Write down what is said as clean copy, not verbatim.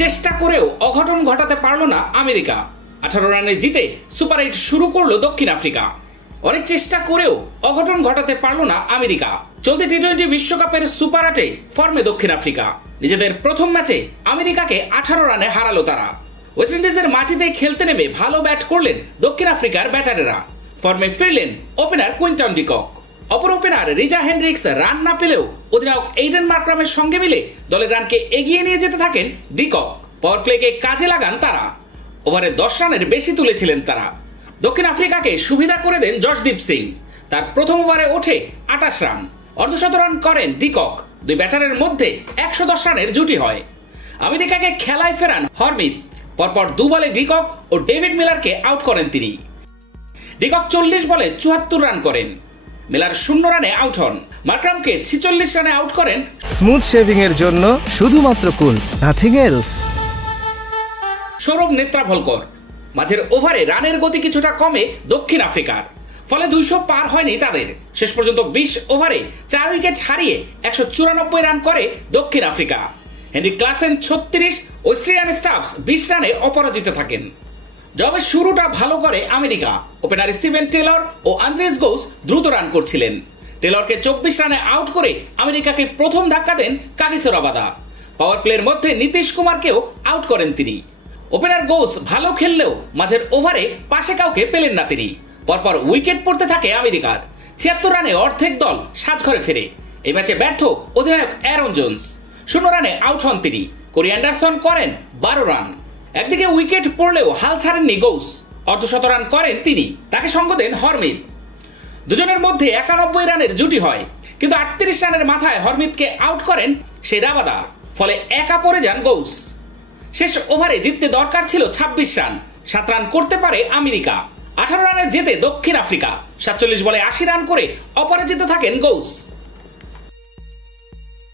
চেষ্টা করেও অঘটন ঘটাতে পারল না আমেরিকা। 18 রানে জিতে সুপার 8 শুরু করলো দক্ষিণ আফ্রিকা। অনেক চেষ্টা করেও অঘটন ঘটাতে পারল না আমেরিকা। চলতি টি-20 বিশ্বকাপের সুপার 8-এ ফর্মে দক্ষিণ আফ্রিকা। নিজেদের প্রথম ম্যাচে আমেরিকাকে 18 রানে হারালো তারা। ওয়েস্ট ইন্ডিজের মাটিতে খেলতে নেমে ভালো ব্যাট করলেন দক্ষিণ আফ্রিকার ব্যাটারেরা। ফর্মে ফিরলেন ওপেনার কুইন্টন ডিকক। অপর ওপেনার রিজা হেন্ড্রিক্স রান না পেলেও অধিনায়ক এইডেন মার্ক্রামের সঙ্গে মিলে দলের রানকে এগিয়ে নিয়ে যেতে থাকেন ডিকক। পাওয়ার প্লেকে কাজে লাগান তারা। ওভারে 10 রানের বেশি তুলেছিলেন তারা। দক্ষিণ আফ্রিকাকে সুবিধা করে দেন জশদীপ সিং। তার প্রথম ওভারে ওঠে 28 রান। অর্ধশত রান করেন ডিকক। দুই ব্যাটারের মধ্যে 110 রানের জুটি হয়। আমেরিকাকে খেলায় ফেরান হরমিত। পরপর 2 বলে ডিকক ও ডেভিড মিলারকে আউট করেন তিনি। ডিকক 40 বলে 74 রান করেন। মিলার 0 রানে আউট হন। মার্ক্রামকে 46 রানে আউট করেন। স্মুথ শেভিং এর জন্য শুধুমাত্র কুল, নাথিং এলস। সৌরভ নেত্রাভলকর। মাঝের ওভারে রানের গতি কিছুটা কমে দক্ষিণ আফ্রিকার, ফলে 200 পার হয়নি তাদের। শেষ পর্যন্ত 20 ওভারে 4 উইকেট হারিয়ে 194 রান করে দক্ষিণ আফ্রিকা। হেনরি ক্লাসেন 36, অস্ট্রেলিয়ান স্টাফস 20 রানে অপরাজিত থাকেন। জবের শুরুটা ভালো করে আমেরিকা। ওপেনার স্টিভেন টেলর ও আন্দ্রেস গোস দ্রুত রান করছিলেন। টেলরকে 24 রানে আউট করে আমেরিকাকে প্রথম ধাক্কা দেন কাগিসো রাবাদা। পাওয়ার প্লের মধ্যে নীতিশ কুমারকেও আউট করেন তিনি। ওপেনার গোস ভালো খেললেও মাঝের ওভারে পাশে কাউকে পেলেন না তিনি। পরপর উইকেট পড়তে থাকে আমেরিকার। 76 রানে অর্ধেক দল সাজঘরে ফেরে। এই ম্যাচে ব্যর্থ অধিনায়ক অ্যারন জোন্স। 0 রানে আউট হন তিনি। কোরি অ্যান্ডারসন করেন 12 রান। একদিকে উইকেট পড়লেও হাল ছাড়েননি গোস। অর্ধশত রান করেন তিনি। তাকে সঙ্গ দেন হরমিত। দুজনের মধ্যে 91 রানের জুটি হয়, কিন্তু 38 রানের মাথায় হরমিতকে আউট করেন সেই রাবাদা। ফলে একা পড়ে যান গোস। শেষ ওভারে জিততে দরকার ছিল 26 রান। 7 রান করতে পারে আমেরিকা। 18 রানে জেতে দক্ষিণ আফ্রিকা। 47 বলে 80 রান করে অপরাজিত থাকেন গোস।